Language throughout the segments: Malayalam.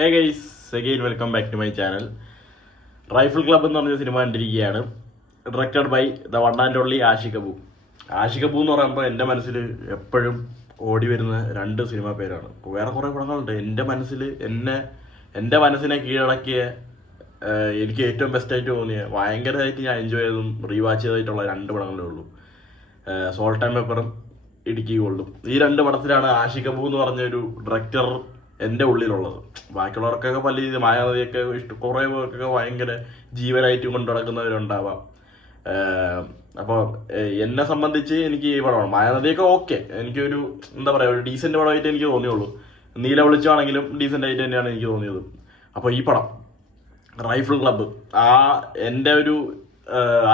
Hey guys, again welcome back to my channel. Rifle club എന്ന് പറഞ്ഞ സിനിമ കണ്ടിരിക്കുകയാണ്. Directed by the one and only Aashiq Abu. Aashiq Abu എന്ന് പറയുമ്പോൾ എൻ്റെ മനസ്സിൽ എപ്പോഴും ഓടി വരുന്ന രണ്ട് സിനിമ പേരാണ്. വേറെ കുറേ പടങ്ങളുണ്ട്. എൻ്റെ മനസ്സിനെ കീഴടക്കിയ, എനിക്ക് ഏറ്റവും ബെസ്റ്റായിട്ട് തോന്നിയ, ഭയങ്കരമായിട്ട് ഞാൻ എൻജോയ് ചെയ്തതും റീവാച്ച് ചെയ്തിട്ടുള്ള രണ്ട് പടങ്ങളേ ഉള്ളൂ. സോൾട്ട് ആൻഡ് പെപ്പറും ഇടുക്കി ഗോൾഡും. ഈ രണ്ട് പടത്തിലാണ് ആഷിഖ് അബു എന്ന് പറഞ്ഞൊരു ഡയറക്ടർ എൻ്റെ ഉള്ളിലുള്ളത്. ബാക്കിയുള്ളവർക്കൊക്കെ പല രീതി മായാനദിയൊക്കെ കുറേ പേർക്കൊക്കെ ഭയങ്കര ജീവനായിട്ട് കൊണ്ടു നടക്കുന്നവരുണ്ടാവാം. അപ്പോൾ എന്നെ സംബന്ധിച്ച് എനിക്ക് ഈ പടമാണ്. മായാനദിയൊക്കെ ഓക്കെ, എനിക്കൊരു എന്താ പറയുക, ഒരു ഡീസൻറ്റ് പടമായിട്ട് എനിക്ക് തോന്നിയുള്ളൂ. നീല വെളിച്ചമാണെങ്കിലും ഡീസൻ്റ് ആയിട്ട് തന്നെയാണ് എനിക്ക് തോന്നിയത്. അപ്പോൾ ഈ പടം റൈഫിൾ ക്ലബ്ബ് എൻ്റെ ഒരു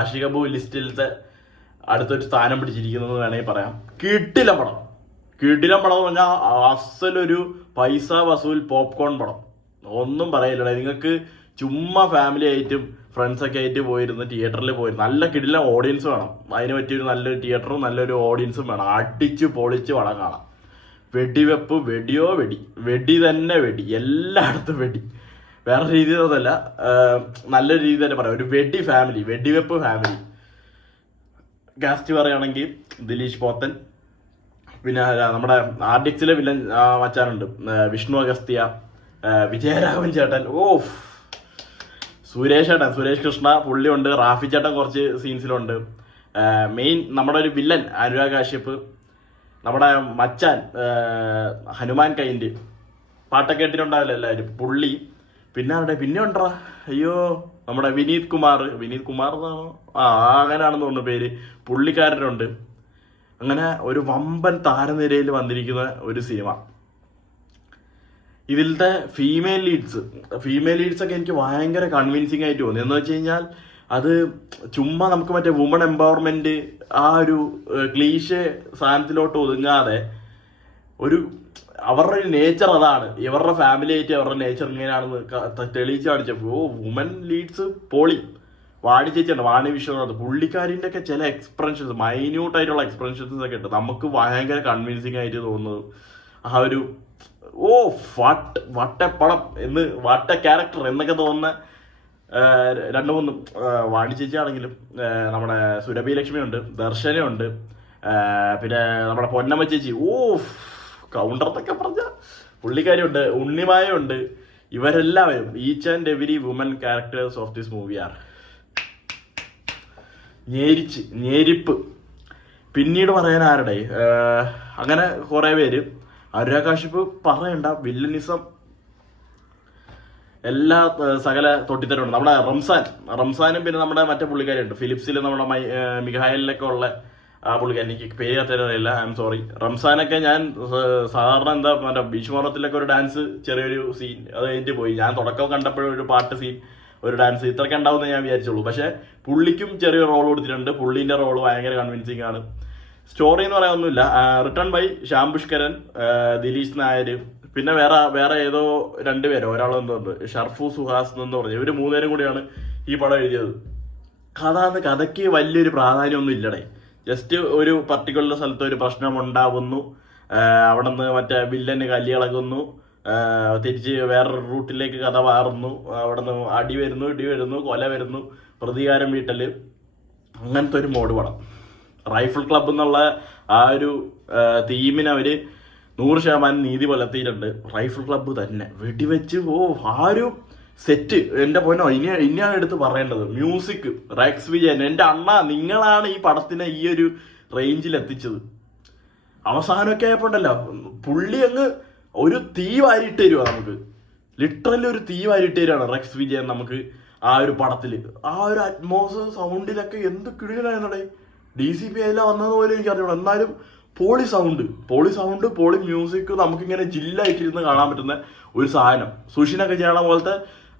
ആഷിഖ് അബു ലിസ്റ്റിലത്തെ അടുത്തൊരു സ്ഥാനം പിടിച്ചിരിക്കുന്നതെന്ന് വേണമെങ്കിൽ പറയാം. കിടിലം പടം എന്ന് പറഞ്ഞാൽ അസലൊരു പൈസ വസൂൽ പോപ്കോൺ പടം. ഒന്നും പറയില്ല. നിങ്ങൾക്ക് ചുമ്മാ ഫാമിലി ആയിട്ടും ഫ്രണ്ട്സൊക്കെ ആയിട്ട് പോയിരുന്ന് തിയേറ്ററിൽ പോയിരുന്നു. നല്ല കിടിലം ഓഡിയൻസ് വേണം. അതിന് പറ്റിയൊരു നല്ലൊരു തിയേറ്ററും നല്ലൊരു ഓഡിയൻസും വേണം. അടിച്ച് പൊളിച്ച് പടം കാണാം. വെടിവെപ്പ്, വെടി തന്നെ വെടി, എല്ലായിടത്തും വെടി. വേറെ രീതിയിലൊന്നുമല്ല, നല്ലൊരു രീതി തന്നെ പറയാം. ഒരു വെടിവെപ്പ് ഫാമിലി. കാസ്റ്റ് പറയുകയാണെങ്കിൽ ദിലീഷ് പോത്തൻ, പിന്നെ നമ്മുടെ ആർഡിക്സിലെ വില്ലൻ മച്ചാനുണ്ട് വിഷ്ണു അഗസ്ത്യ, വിജയരാഘവൻ ചേട്ടൻ, സുരേഷ് കൃഷ്ണ പുള്ളി ഉണ്ട്, റാഫി ചേട്ടൻ കുറച്ച് സീൻസിലുണ്ട്. മെയിൻ നമ്മുടെ ഒരു വില്ലൻ അനുരാഗ് കാശ്യപ്, നമ്മുടെ മച്ചാൻ ഹനുമാൻ കൈൻഡ്, പാട്ടൊക്കെ കേട്ടിട്ടുണ്ടാവില്ല എല്ലാവരും, പുള്ളി. പിന്നെ ഉണ്ടോ, നമ്മുടെ വിനീത് കുമാർ എന്നാണോ, അങ്ങനെയാണെന്ന് തോന്നുന്നു പേര്, പുള്ളിക്കാരനുണ്ട്. അങ്ങനെ ഒരു വമ്പൻ താരനിരയിൽ വന്നിരിക്കുന്ന ഒരു സിനിമ. ഇതിലത്തെ ഫീമെയിൽ ലീഡ്സ് ഒക്കെ എനിക്ക് ഭയങ്കര കൺവിൻസിങ് ആയിട്ട് തോന്നി. എന്ന് വെച്ച് കഴിഞ്ഞാൽ അത് ചുമ്മാ നമുക്ക് മറ്റേ വുമൺ എംപവർമെന്റ് ആ ഒരു ക്ലീഷേ സാധനത്തിലോട്ട് ഒതുങ്ങാതെ അവരുടെ ഒരു നേച്ചർ അതാണ്. ഇവരുടെ ഫാമിലി ആയിട്ട് അവരുടെ നേച്ചർ ഇങ്ങനെയാണെന്ന് തെളിയിച്ച് കാണിച്ചപ്പോൾ വുമൻ ലീഡ്സ് പൊളി. വാണി ചേച്ചിയുണ്ട്, വാണി വിശ്വനാഥ്, പുള്ളിക്കാരിൻ്റെ ഒക്കെ ചില എക്സ്പ്രഷൻസ്, മൈന്യൂട്ടായിട്ടുള്ള എക്സ്പ്രഷൻസ് ഒക്കെ ഉണ്ട്. നമുക്ക് ഭയങ്കര കൺവിൻസിങ് ആയിട്ട് തോന്നുന്നത് ആ ഒരു വട്ടപ്പടം വട്ട ക്യാരക്ടർ എന്നൊക്കെ തോന്നുന്ന രണ്ടു മൂന്നും. വാണി ചേച്ചി ആണെങ്കിലും നമ്മുടെ സുരഭി ലക്ഷ്മിയുണ്ട്, ദർശനയുണ്ട്, പിന്നെ നമ്മുടെ പൊന്നമ്മ ചേച്ചി, കൗണ്ടർ എന്നൊക്കെ പറഞ്ഞ പുള്ളിക്കാരിയുണ്ട്, ഉണ്ണിമായുണ്ട്. ഇവരെല്ലാവരും each and every woman characters of this movie are ഞെരിപ്പ്. പിന്നീട് പറയാൻ ആരുടെ, അങ്ങനെ കുറെ പേര്. അനുരാഗ് കാശ്യപ് പറയണ്ട, വില്ലനിസം എല്ലാ സകല തൊട്ടിത്തരമുണ്ട്. നമ്മുടെ റംസാനും പിന്നെ നമ്മുടെ മറ്റേ പുള്ളിക്കാരുണ്ട് ഫിലിപ്സിൽ, നമ്മുടെ മിഖായലിലൊക്കെ ഉള്ള ആ പുള്ളിക്കാരൻ, എനിക്ക് പേര് അറിയില്ല, ഐ എം സോറി. റംസാനൊക്കെ ഞാൻ സാധാരണ മറ്റേ ബീച്ച്മോറത്തിലൊക്കെ ഒരു ഡാൻസ്, ചെറിയൊരു സീൻ, അത് കഴിഞ്ഞിട്ട് പോയി. ഞാൻ തുടക്കം കണ്ടപ്പോഴും ഒരു പാട്ട് സീൻ, ഒരു ഡാൻസ് ഇത്രയ്ക്ക് ഉണ്ടാവുമെന്ന് ഞാൻ വിചാരിച്ചുള്ളൂ. പക്ഷെ പുള്ളിക്കും ചെറിയൊരു റോൾ കൊടുത്തിട്ടുണ്ട്. പുള്ളിന്റെ റോൾ ഭയങ്കര കൺവിൻസിങ് ആണ്. സ്റ്റോറി എന്ന് പറയാനൊന്നുമില്ല. റിട്ടേൺ ബൈ ശ്യാം പുഷ്കരൻ, ദിലീഷ് നായർ, പിന്നെ വേറെ ഏതോ രണ്ടുപേരോ, ഒരാളെന്തോണ്ട് ഷർഫു സുഹാസ് എന്ന് പറഞ്ഞു. ഇവര് മൂന്നുപേരും കൂടിയാണ് ഈ പടം എഴുതിയത്. കഥയ്ക്ക് വലിയൊരു പ്രാധാന്യമൊന്നും ഇല്ലടേ. ജസ്റ്റ് ഒരു പർട്ടിക്കുലർ സ്ഥലത്ത് ഒരു പ്രശ്നം ഉണ്ടാവുന്നു, അവിടെ നിന്ന് മറ്റേ വില്ലന് കല്ലിളകുന്നു, തിരിച്ച് വേറൊരു റൂട്ടിലേക്ക് കഥ മാറുന്നു, അവിടെ നിന്ന് ഇടി വരുന്നു, കൊല വരുന്നു, പ്രതികാരം വീട്ടല്, അങ്ങനത്തെ ഒരു മോഡ് പടം. റൈഫിൾ ക്ലബ് എന്നുള്ള ആ ഒരു തീമിന് അവര് 100% നീതി പുലർത്തിയിട്ടുണ്ട്. റൈഫിൾ ക്ലബ്ബ് തന്നെ വെടിവെച്ച് ആ ഒരു സെറ്റ്, എൻ്റെ പൊന്നോ, ഇനിയാണ് എടുത്ത് പറയേണ്ടത്. മ്യൂസിക് റെക്സ് വിജയൻ, എൻ്റെ അണ്ണ, നിങ്ങളാണ് ഈ പടത്തിനെ ഈ ഒരു റേഞ്ചിൽ എത്തിച്ചത്. അവസാനമൊക്കെ ആയപ്പോണ്ടല്ലോ പുള്ളി അങ്ങ് ഒരു തീ വാരിയിട്ട് തരുവാ നമുക്ക്. ലിറ്ററലി ഒരു തീ വാരിയിട്ട് തരുവാണ് റെക്സ് വിജയൻ നമുക്ക് ആ ഒരു പടത്തില്. ആ ഒരു അറ്റ്മോസ്ഫിയർ സൗണ്ടിലൊക്കെ എന്ത് കിടിലായിരുന്നടേ. DCP എല്ലാം വന്നതുപോലെ എനിക്ക് അറിയണം. എന്നാലും പോളി സൗണ്ട്, പോളി മ്യൂസിക്, നമുക്കിങ്ങനെ ജില്ലായിട്ടിരുന്ന് കാണാൻ പറ്റുന്ന ഒരു സാധനം. സുഷിനൊക്കെ ചെയ്യണ പോലത്തെ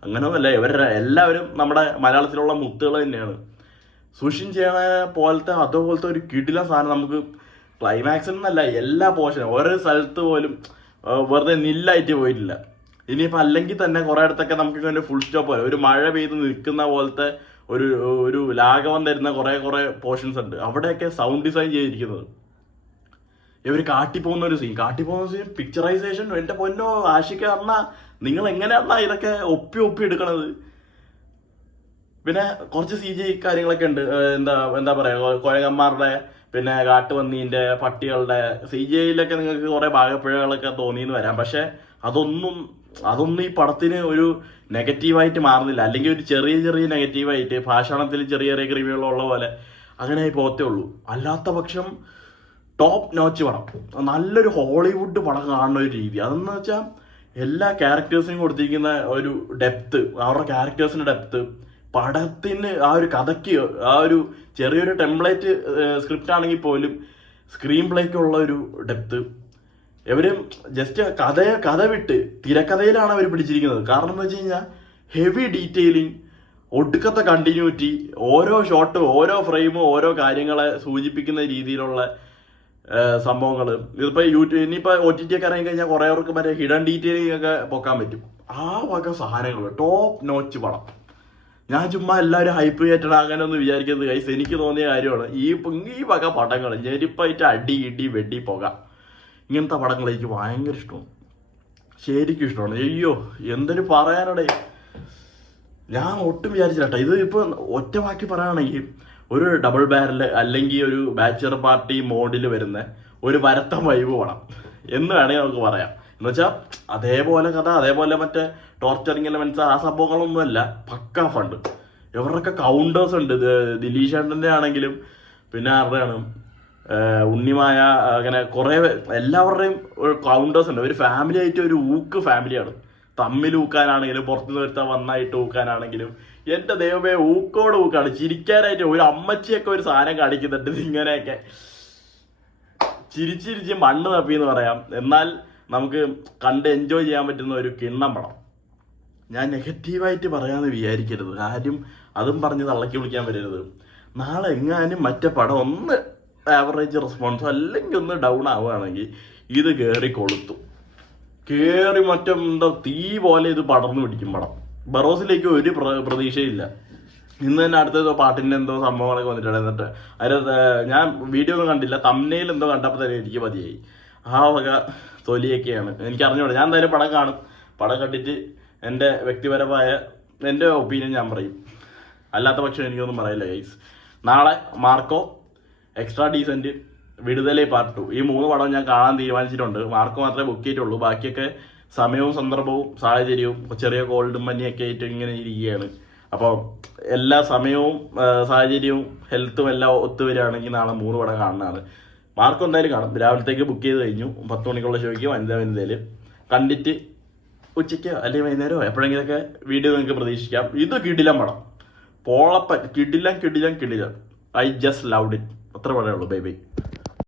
അങ്ങനെയൊന്നുമല്ല, ഇവരുടെ എല്ലാവരും നമ്മുടെ മലയാളത്തിലുള്ള മുത്തുകൾ തന്നെയാണ്. സുഷിൻ ചെയ്യണ പോലത്തെ അതുപോലത്തെ ഒരു കിടില സാധനം നമുക്ക് ക്ലൈമാക്സിൽ നിന്നല്ല, എല്ലാ പോർഷനും ഓരോ സ്ഥലത്ത് പോലും വെറുതെ നില്ലായിട്ട് പോയിട്ടില്ല. ഇനിയിപ്പോൾ അല്ലെങ്കിൽ തന്നെ കുറെ ഇടത്തൊക്കെ നമുക്ക് ഇങ്ങനെ ഫുൾ സ്റ്റോപ്പ് പോലെ ഒരു മഴ പെയ്ത് നിൽക്കുന്ന പോലത്തെ ഒരു ലാഘവം തരുന്ന കുറെ പോർഷൻസ് ഉണ്ട്. അവിടെയൊക്കെ സൗണ്ട് ഡിസൈൻ ചെയ്തിരിക്കുന്നത്. ഇവർ കാട്ടിപ്പോകുന്ന സീൻ, പിക്ചറൈസേഷൻ, എൻ്റെ പൊന്നോ ആഷിക്ക് പറഞ്ഞ നിങ്ങൾ എങ്ങനെയാണ് ഇതൊക്കെ ഒപ്പി എടുക്കണത്? പിന്നെ കുറച്ച് CG കാര്യങ്ങളൊക്കെ ഉണ്ട്. എന്താ പറയാ, കോഴകന്മാരുടെ പിന്നെ കാട്ടുപന്നീന്റെ പട്ടികളുടെ CGയിലൊക്കെ നിങ്ങൾക്ക് കുറെ ഭാഗപ്പിഴകളൊക്കെ തോന്നിയെന്ന് വരാം. പക്ഷെ അതൊന്നും ഈ പടത്തിന് ഒരു നെഗറ്റീവായിട്ട് മാറുന്നില്ല. അല്ലെങ്കിൽ ഒരു ചെറിയ നെഗറ്റീവായിട്ട് ഭാഷണത്തിൽ ചെറിയ ക്രിമികളുള്ള പോലെ അങ്ങനെ പോകത്തേ ഉള്ളൂ. അല്ലാത്ത പക്ഷം ടോപ്പ് നോച്ച് പടം, നല്ലൊരു ഹോളിവുഡ് പടം കാണുന്ന ഒരു രീതി. അതെന്ന് വെച്ചാൽ എല്ലാ ക്യാരക്ടേഴ്സിനും കൊടുത്തിരിക്കുന്ന ഒരു ഡെപ്ത്, അവരുടെ ക്യാരക്ടേഴ്സിന്റെ ഡെപ്ത്, പടത്തിന് ആ ഒരു കഥയ്ക്ക് ആ ഒരു ചെറിയൊരു ടെംപ്ലേറ്റ് സ്ക്രിപ്റ്റ് ആണെങ്കിൽ പോലും സ്ക്രീൻ പ്ലേക്കുള്ള ഒരു ഡെപ്ത്. ഇവര് ജസ്റ്റ് കഥ വിട്ട് തിരക്കഥയിലാണ് അവർ പിടിച്ചിരിക്കുന്നത്. കാരണം എന്ന് വെച്ച് കഴിഞ്ഞാൽ ഹെവി ഡീറ്റെയിലിംഗ്, ഒടുക്കത്തെ കണ്ടിന്യൂറ്റി, ഓരോ ഷോട്ടും ഓരോ ഫ്രെയിമും ഓരോ കാര്യങ്ങളെ സൂചിപ്പിക്കുന്ന രീതിയിലുള്ള സംഭവങ്ങൾ. ഇതിപ്പോ ഇനിയിപ്പോ OTT ഒക്കെ ഇറങ്ങി കഴിഞ്ഞാൽ കുറേവർക്ക് മറ്റേ ഹിഡൻ ഡീറ്റെയിലിംഗ് ഒക്കെ പൊക്കാൻ പറ്റും. ആ വക സാധനങ്ങൾ ടോപ്പ് നോച്ച് പടം. ഞാൻ ചുമ്മാ എല്ലാവരും ഹൈപ്പ് കയറ്റണം അങ്ങനെ ഒന്ന് വിചാരിക്കുന്നത് ഗൈസ്, എനിക്ക് തോന്നിയ കാര്യമാണ്. ഈ വക പടങ്ങൾ ഞെരിപ്പായിട്ട് അടി ഇടി വെടി പോകാം, ഇങ്ങനത്തെ പടങ്ങൾ എനിക്ക് ഭയങ്കര ഇഷ്ടമാണ്, ശരിക്കും ഇഷ്ടമാണ്. അയ്യോ എന്തൊരു പറയാനടേ, ഞാൻ ഒട്ടും വിചാരിച്ചില്ല. ഇത് ഇപ്പൊ ഒറ്റ വാക്കി പറയുകയാണെങ്കിൽ ഒരു ഡബിൾ ബാരല് അല്ലെങ്കിൽ ഒരു ബാച്ചലർ പാർട്ടി മോഡിൽ വരുന്ന ഒരു വരത്ത വൈബ് പടം എന്ന് വേണമെങ്കിൽ നമുക്ക് പറയാം. എന്ന് വെച്ചാൽ അതേപോലെ കഥ, അതേപോലെ മറ്റേ ടോർച്ചറിങ് എലമെന്റ്സ് ആ സംഭവങ്ങളൊന്നുമല്ല, പക്കാ ഫണ്ട്. ഇവരുടെയൊക്കെ കൗണ്ടേഴ്സ് ഉണ്ട്. ദിലീഷേട്ടൻ്റെ ആണെങ്കിലും പിന്നെ ആരുടെയാണ് ഉണ്ണിമായ, അങ്ങനെ കുറെ എല്ലാവരുടെയും ഒരു കൗണ്ടേഴ്സ് ഉണ്ട്. ഒരു ഫാമിലി ആയിട്ട് ഒരു ഊക്ക് ഫാമിലിയാണ്. തമ്മിൽ ഊക്കാനാണെങ്കിലും പുറത്തു നിർത്താൻ വന്നായിട്ട് ഊക്കാനാണെങ്കിലും എന്റെ ദൈവമേ ഊക്കോട് ഊക്കാണ്. ചിരിക്കാനായിട്ട് ഒരു അമ്മച്ചിയൊക്കെ ഒരു സാധനം കാണിക്കുന്നുണ്ട്. ഇങ്ങനെയൊക്കെ ചിരിച്ചിരിച്ച് മണ്ണ് തപ്പിന്ന് പറയാം. എന്നാൽ നമുക്ക് കണ്ട് എൻജോയ് ചെയ്യാൻ പറ്റുന്ന ഒരു കിണ്ണം പടം. ഞാൻ നെഗറ്റീവായിട്ട് പറയാമെന്ന് വിചാരിക്കരുത്, ആരും അതും പറഞ്ഞ് തള്ളക്കി വിളിക്കാൻ വരരുത്. നാളെ എങ്ങാനും മറ്റേ പടം ഒന്ന് ആവറേജ് റെസ്പോൺസോ അല്ലെങ്കിൽ ഒന്ന് ഡൗൺ ആവുകയാണെങ്കിൽ ഇത് കേറി മറ്റെന്തോ തീ പോലെ ഇത് പടർന്നു പിടിക്കും പടം. ബറോസിലേക്ക് ഒരു പ്രതീക്ഷയില്ല. ഇന്ന് തന്നെ അടുത്ത പാട്ടിൻ്റെ എന്തോ സംഭവങ്ങളൊക്കെ വന്നിട്ടുണ്ട്. എന്നിട്ട് ഞാൻ വീഡിയോ ഒന്നും കണ്ടില്ല, തമ്മിൽ എന്തോ കണ്ടപ്പോൾ തന്നെ എനിക്ക് മതിയായി. ആ വക തൊലിയൊക്കെയാണ്. എനിക്ക് അറിഞ്ഞൂടാ, ഞാൻ എന്തായാലും പടം കാണും. പടം കണ്ടിട്ട് എൻ്റെ വ്യക്തിപരമായ എൻ്റെ ഒപ്പീനിയൻ ഞാൻ പറയും. അല്ലാത്ത പക്ഷം എനിക്കൊന്നും പറയില്ല ഗൈസ്. നാളെ Marco, extra decent, Viduthalai part 2 ഈ 3 പടം ഞാൻ കാണാൻ തീരുമാനിച്ചിട്ടുണ്ട്. മാർക്ക് മാത്രമേ ബുക്ക് ചെയ്തിട്ടുള്ളൂ. ബാക്കിയൊക്കെ സമയവും സന്ദർഭവും സാഹചര്യവും ചെറിയ കോൾഡും മഞ്ഞയൊക്കെ ആയിട്ട് ഇങ്ങനെ ഇരിക്കുകയാണ്. അപ്പോൾ എല്ലാ സമയവും സാഹചര്യവും ഹെൽത്തും എല്ലാം ഒത്തുവരികയാണെങ്കിൽ നാളെ 3 പടം കാണുന്നതാണ്. മാർക്ക് എന്തായാലും കാണും. രാവിലത്തേക്ക് ബുക്ക് ചെയ്ത് കഴിഞ്ഞു. 10 മണിക്കുള്ള ഷോയ്ക്ക് വനിതയിൽ കണ്ടിട്ട് ഉച്ചയ്ക്കോ അല്ലെങ്കിൽ വൈകുന്നേരമോ എപ്പോഴെങ്കിലൊക്കെ വീഡിയോ നിങ്ങൾക്ക് പ്രതീക്ഷിക്കാം. ഇത് കിടിലം പടം, കിടിലം. I just loved it. അത്ര പടമേ ഉള്ളൂ. Bye bye.